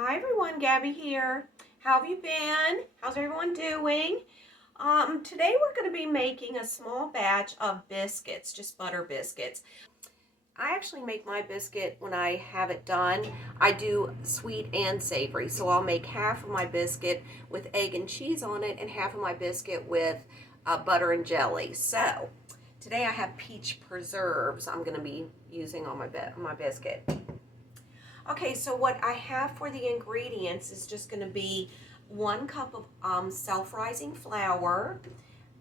Hi everyone, Gabby here. How have you been? How's everyone doing? Today we're going to be making a small batch of biscuits, just butter biscuits. I actually make my biscuit when I have it done. I do sweet and savory, so I'll make half of my biscuit with egg and cheese on it and half of my biscuit with butter and jelly. So today I have peach preserves I'm going to be using on my biscuit. Okay, so what I have for the ingredients is just going to be 1 cup of self-rising flour,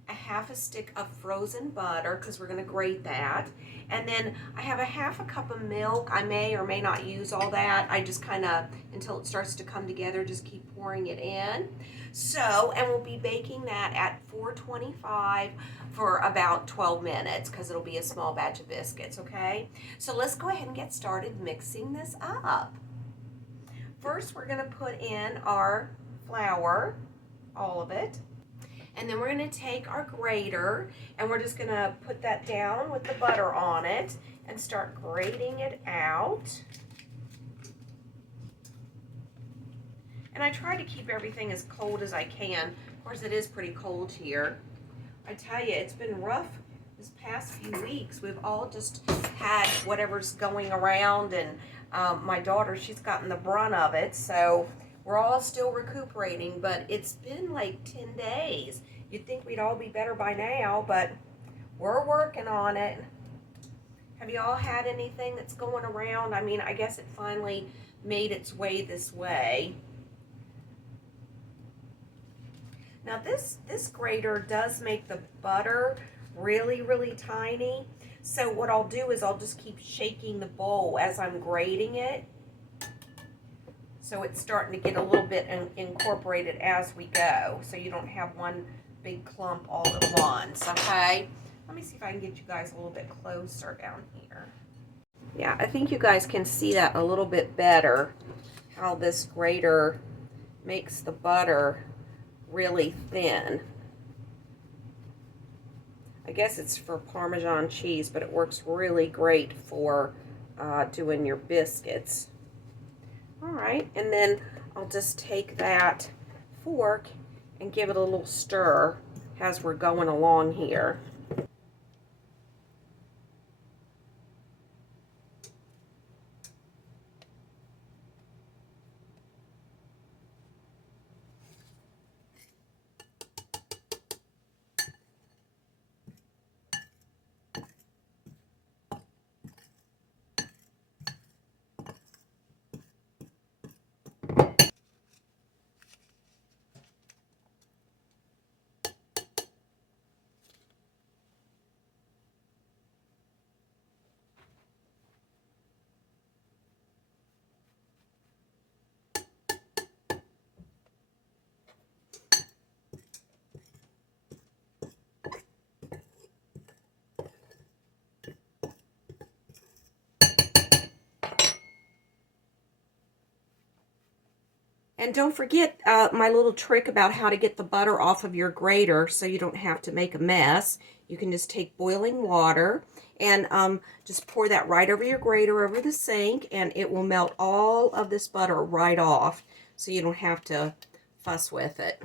a half a stick of frozen butter because we're going to grate that, and then I have a half a cup of milk. I may or may not use all that. I just kind of, until it starts to come together, just keep pouring it in. So, and we'll be baking that at 425 for about 12 minutes because it'll be a small batch of biscuits, okay? So let's go ahead and get started mixing this up. First, we're going to put in our flour, all of it. And then we're going to take our grater and we're just going to put that down with the butter on it and start grating it out. And I try to keep everything as cold as I can. Of course, it is pretty cold here. I tell you, it's been rough this past few weeks. We've all just had whatever's going around, and my daughter, she's gotten the brunt of it, so we're all still recuperating, but it's been like 10 days. You'd think we'd all be better by now, but we're working on it. Have you all had anything that's going around? I mean, I guess it finally made its way this way. Now this grater does make the butter really, really tiny. So what I'll do is I'll just keep shaking the bowl as I'm grating it. So it's starting to get a little bit incorporated as we go. So you don't have one big clump all at once, okay? Let me see if I can get you guys a little bit closer down here. Yeah, I think you guys can see that a little bit better, how this grater makes the butter really thin. I guess it's for Parmesan cheese, but it works really great for doing your biscuits. All right, and then I'll just take that fork and give it a little stir as we're going along here. And don't forget my little trick about how to get the butter off of your grater so you don't have to make a mess. You can just take boiling water and just pour that right over your grater, over the sink, and it will melt all of this butter right off so you don't have to fuss with it.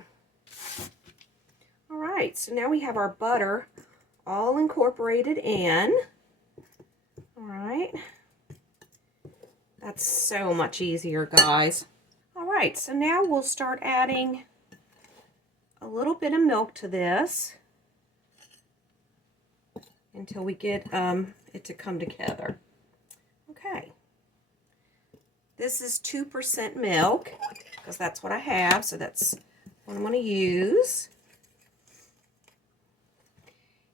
All right, so now we have our butter all incorporated in. All right. That's so much easier, guys. All right, so now we'll start adding a little bit of milk to this until we get it to come together. Okay. This is 2% milk because that's what I have, so that's what I'm going to use.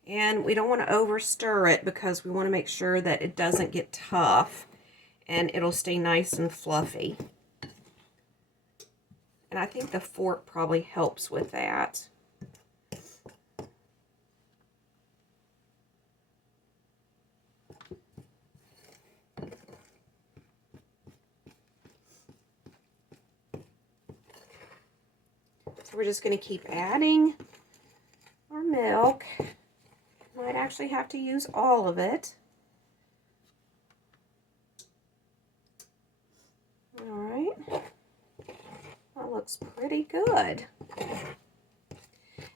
And we don't want to over stir it because we want to make sure that it doesn't get tough and it'll stay nice and fluffy. And I think the fork probably helps with that. So we're just going to keep adding our milk. Might actually have to use all of it. All right. looks pretty good.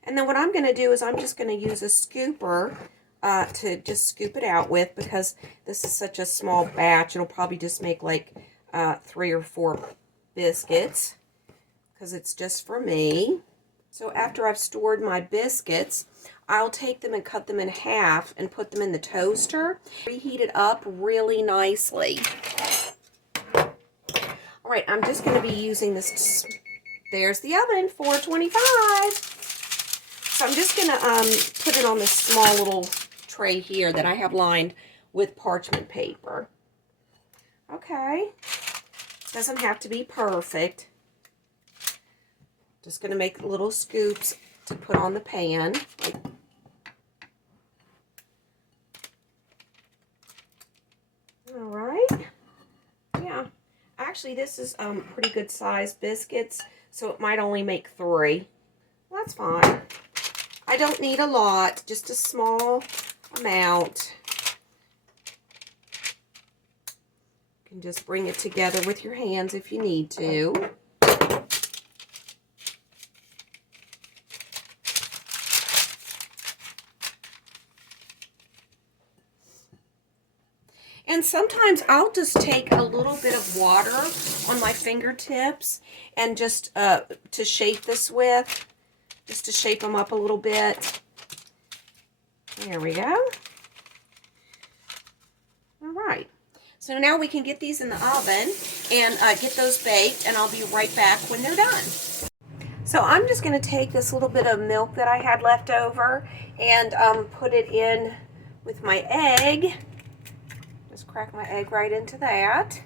And then what I'm going to do is I'm just going to use a scooper to just scoop it out with, because this is such a small batch. It'll probably just make like 3 or 4 biscuits, because it's just for me. So after I've stored my biscuits, I'll take them and cut them in half and put them in the toaster. Reheat it up really nicely. All right, I'm just going to be using this. There's the oven, 425. So I'm just going to put it on this small little tray here that I have lined with parchment paper. Okay. Doesn't have to be perfect. Just going to make little scoops to put on the pan. All right. Yeah. Actually, this is pretty good size biscuits, so it might only make 3. Well, that's fine. I don't need a lot, just a small amount. You can just bring it together with your hands if you need to. And sometimes I'll just take a little bit of water on my fingertips and just to shape this with, just to shape them up a little bit. There we go. All right. So now we can get these in the oven and get those baked, and I'll be right back when they're done. So I'm just going to take this little bit of milk that I had left over and put it in with my egg. Just crack my egg right into that.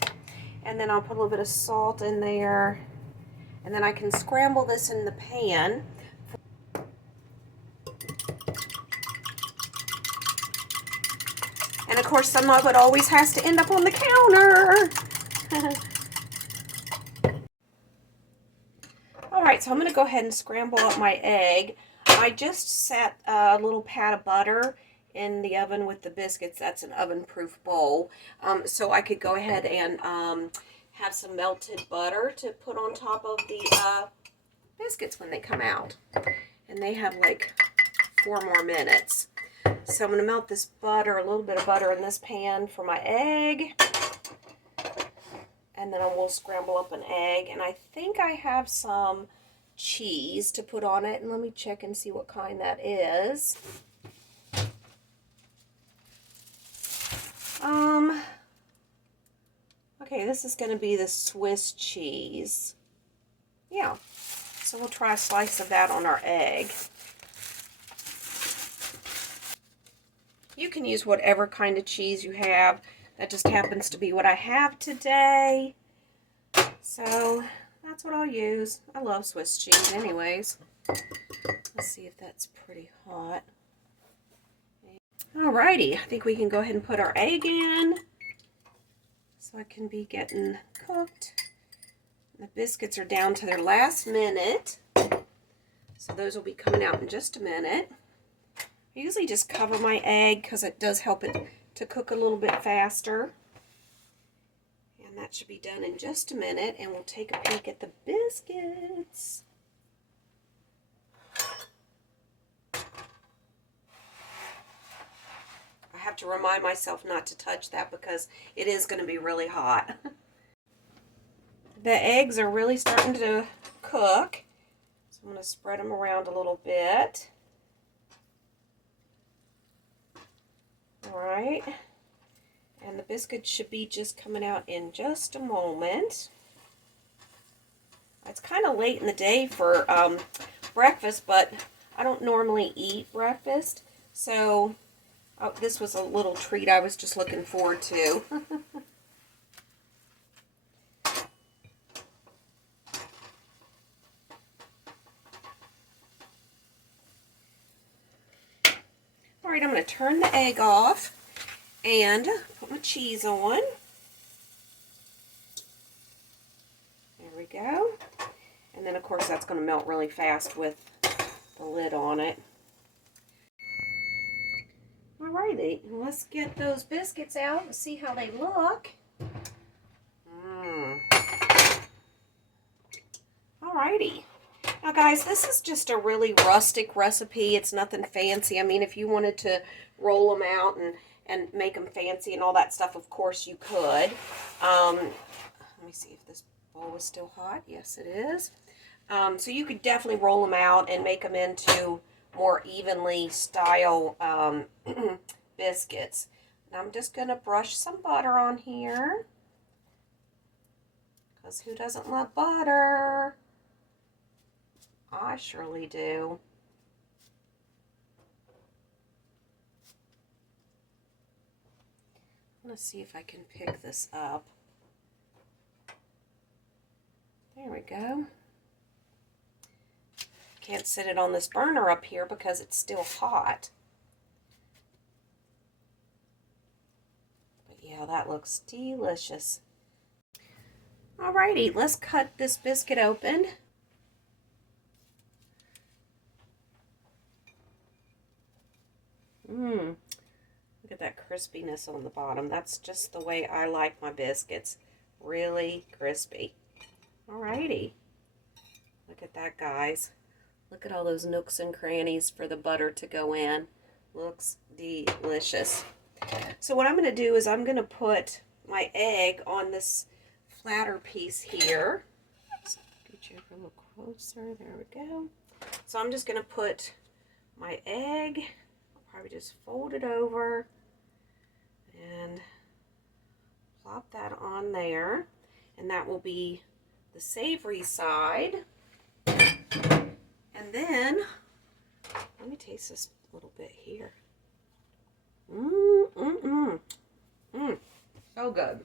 And then I'll put a little bit of salt in there. And then I can scramble this in the pan. And of course, some of it always has to end up on the counter. All right, so I'm going to go ahead and scramble up my egg. I just set a little pat of butter in the oven with the biscuits. That's an oven-proof bowl. So I could go ahead and have some melted butter to put on top of the biscuits when they come out. And they have like 4 more minutes. So I'm going to melt this butter, a little bit of butter in this pan for my egg. And then I will scramble up an egg. And I think I have some cheese to put on it. And let me check and see what kind that is. Okay, this is going to be the Swiss cheese. Yeah. So we'll try a slice of that on our egg. You can use whatever kind of cheese you have. That just happens to be what I have today. So that's what I'll use. I love Swiss cheese anyways. Let's see if that's pretty hot. Alrighty, I think we can go ahead and put our egg in. So it can be getting cooked. The biscuits are down to their last minute. So those will be coming out in just a minute. I usually just cover my egg because it does help it to cook a little bit faster. And that should be done in just a minute, and we'll take a peek at the biscuits. I have to remind myself not to touch that because it is going to be really hot. The eggs are really starting to cook, so I'm going to spread them around a little bit. Alright, and the biscuits should be just coming out in just a moment. It's kind of late in the day for breakfast, but I don't normally eat breakfast, so this was a little treat I was just looking forward to. Alright, I'm going to turn the egg off and put my cheese on. There we go. And then, of course, that's going to melt really fast with the lid on it. Alrighty, let's get those biscuits out and see how they look. Alrighty. Now guys, this is just a really rustic recipe. It's nothing fancy. I mean, if you wanted to roll them out and make them fancy and all that stuff, of course you could. Let me see if this bowl is still hot. Yes, it is. So you could definitely roll them out and make them into more evenly style biscuits. And I'm just going to brush some butter on here. Because who doesn't love butter? I surely do. Let's see if I can pick this up. There we go. Can't set it on this burner up here because it's still hot. But yeah, that looks delicious. Alrighty, let's cut this biscuit open. Look at that crispiness on the bottom. That's just the way I like my biscuits. Really crispy. Alrighty. Look at that, guys. Look at all those nooks and crannies for the butter to go in. Looks delicious. So what I'm going to do is I'm going to put my egg on this flatter piece here. Let's get you over a little closer. There we go. So I'm just going to put my egg. I'll probably just fold it over and plop that on there. And that will be the savory side. And then, let me taste this a little bit here. So good.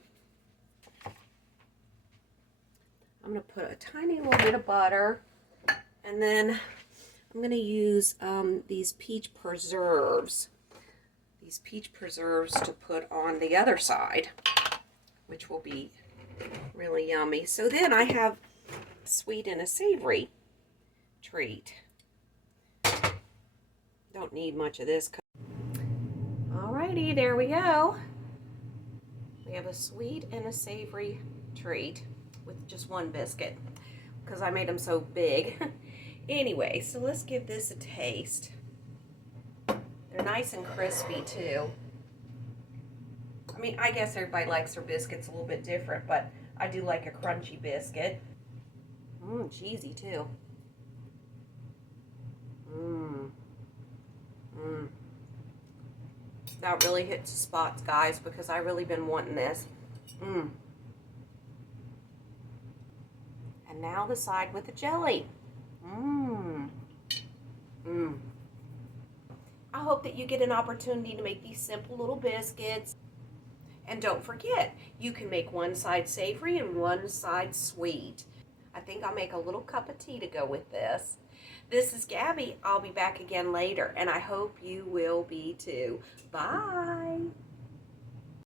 I'm going to put a tiny little bit of butter, and then I'm going to use these peach preserves. These peach preserves to put on the other side, which will be really yummy. So then I have a sweet and a savory treat. Don't need much of this. Alrighty, there we go. We have a sweet and a savory treat with just one biscuit because I made them so big. Anyway, so let's give this a taste. They're nice and crispy too. I mean, I guess everybody likes their biscuits a little bit different, but I do like a crunchy biscuit. Cheesy too. That really hits the spots, guys, because I really been wanting this. And now the side with the jelly. I hope that you get an opportunity to make these simple little biscuits. And don't forget, you can make one side savory and one side sweet. I think I'll make a little cup of tea to go with this. This is Gabby. I'll be back again later, and I hope you will be too. Bye.